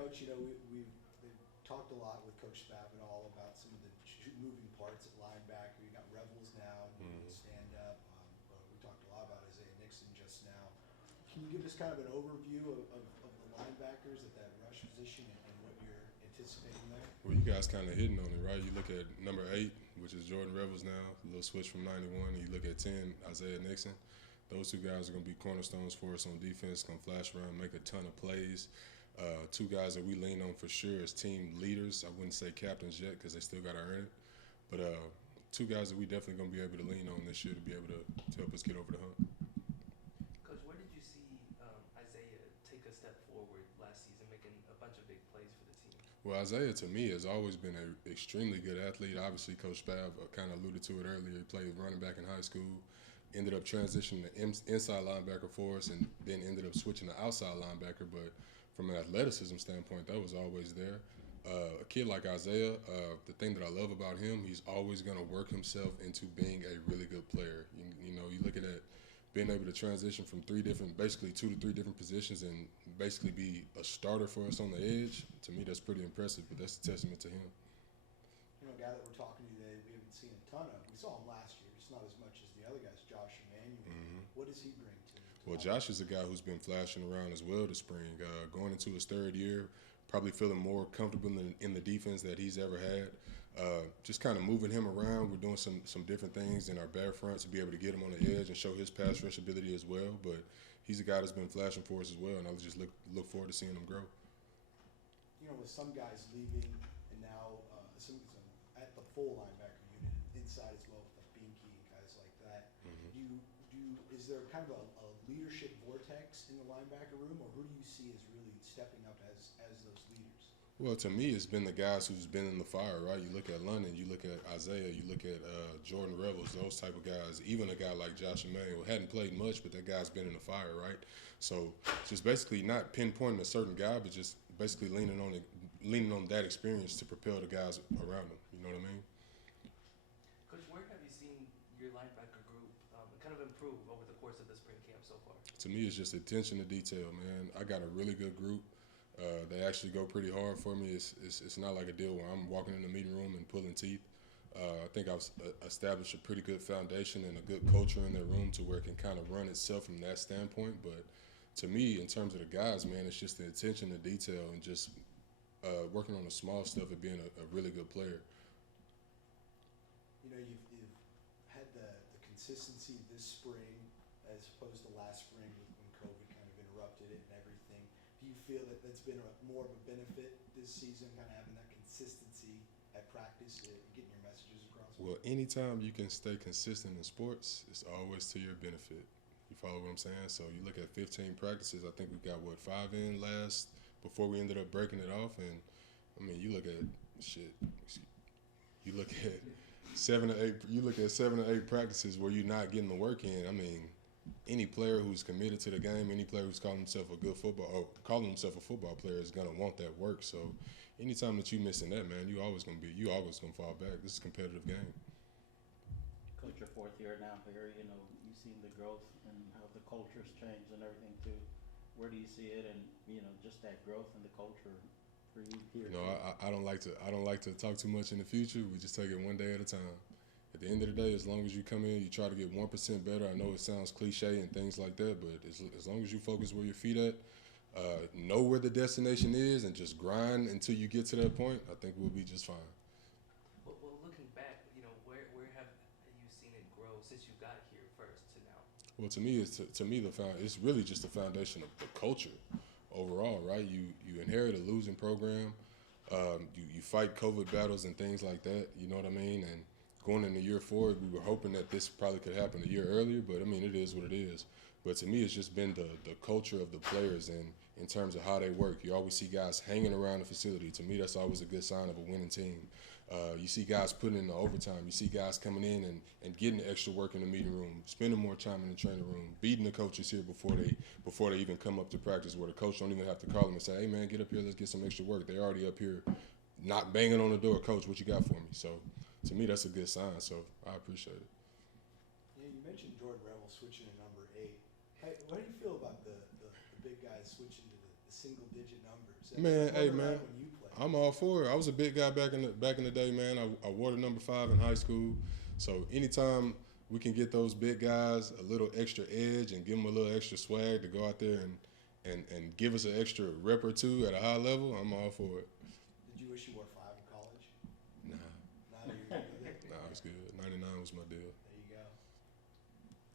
Coach, we've talked a lot with Coach Spavital all about some of the moving parts at linebacker. You got Revels now, and stand up. We talked a lot about Isaiah Nixon just now. Can you give us kind of an overview of the linebackers at that rush position and what you're anticipating there? Well, you guys kind of hitting on it, right? You look at number 8, which is Jordan Revels now, a little switch from 91. And you look at 10, Isaiah Nixon. Those two guys are going to be cornerstones for us on defense, going to flash around, make a ton of plays. Two guys that we lean on for sure as team leaders. I wouldn't say captains yet because they still got to earn it. But two guys that we definitely going to be able to lean on this year to be able to help us get over the hump. Coach, where did you see Isaiah take a step forward last season, making a bunch of big plays for the team? Well, Isaiah, to me, has always been an extremely good athlete. Obviously, Coach Spav kind of alluded to it earlier. He played running back in high school, ended up transitioning to inside linebacker for us, and then ended up switching to outside linebacker. But from an athleticism standpoint, that was always there. A kid like Isaiah, the thing that I love about him, he's always going to work himself into being a really good player. You look at that, being able to transition from basically 2 to 3 different positions and basically be a starter for us on the edge. To me, that's pretty impressive, but that's a testament to him. A guy that we're talking to today, we haven't seen a ton of. We saw him last year, just not as much as the other guys, Josh Emmanuel. What does he bring to you? Well, Josh is a guy who's been flashing around as well this spring. Going into his 3rd year, probably feeling more comfortable in the defense that he's ever had. Just kind of moving him around. We're doing some different things in our bare front to be able to get him on the edge and show his pass rush ability as well. But he's a guy that's been flashing for us as well, and I just look forward to seeing him grow. With some guys leaving and now some at the full linebacker unit inside as well with the Binky and guys like that. Is there kind of a leadership vortex in the linebacker room, or who do you see as really stepping up as those leaders? Well, to me, it's been the guys who's been in the fire, right? You look at London, you look at Isaiah, you look at Jordan Revels, those type of guys. Even a guy like Josh Emmanuel hadn't played much, but that guy's been in the fire, right? So just basically not pinpointing a certain guy, but just basically leaning on that experience to propel the guys around him. You know what I mean? Coach, where have you seen your linebacker group kind of improve over the course of the spring camp so far? To me, it's just attention to detail, man. I got a really good group. They actually go pretty hard for me. It's not like a deal where I'm walking in the meeting room and pulling teeth. I think I've established a pretty good foundation and a good culture in their room to where it can kind of run itself from that standpoint. But to me, in terms of the guys, man, it's just the attention to detail and just working on the small stuff and being a really good player. You've had the consistency this spring as opposed to last spring when COVID kind of interrupted it and everything. Do you feel that that's been more of a benefit this season, kind of having that consistency at practice, getting your messages across? Well, anytime you can stay consistent in sports, it's always to your benefit. You follow what I'm saying? So you look at 15 practices. I think we got, 5 in last before we ended up breaking it off. And, I mean, you look at You look at 7 to 8 practices where you're not getting the work in. I mean, any player who's committed to the game, any player who's calling himself a football player is gonna want that work. So anytime that you're missing that, man, you always gonna fall back. This is a competitive game. Coach, your 4th year now here, you've seen the growth and how the culture's changed and everything too. Where do you see it, and just that growth in the culture for you here? I don't like to talk too much in the future. We just take it one day at a time. At the end of the day, as long as you come in, you try to get 1% better. I know it sounds cliche and things like that, but as long as you focus where your feet at, know where the destination is, and just grind until you get to that point, I think we'll be just fine. Well, looking back, where have you seen it grow since you got here first to now? Well, to me, it's really just the foundation of the culture overall, right? You inherit a losing program. You fight COVID battles and things like that. You know what I mean? And going into year 4, we were hoping that this probably could happen a year earlier, but I mean, it is what it is. But to me, it's just been the culture of the players and in terms of how they work. You always see guys hanging around the facility. To me, that's always a good sign of a winning team. You see guys putting in the overtime. You see guys coming in and getting the extra work in the meeting room, spending more time in the training room, beating the coaches here before they even come up to practice, where the coach don't even have to call them and say, hey, man, get up here, let's get some extra work. They're already up here not banging on the door, coach, what you got for me? So to me, that's a good sign, so I appreciate it. Yeah, you mentioned Jordan Revels switching to number 8. Hey, what do you feel about the big guys switching to the single-digit numbers? Man, hey, Run man. around when you play. I'm all for it. I was a big guy back in the day, man. I wore the number 5 in high school. So anytime we can get those big guys a little extra edge and give them a little extra swag to go out there and give us an extra rep or two at a high level, I'm all for it. Did you wish you wore 5 in college? Nah, Not even. nah, it's good. 99 was my deal.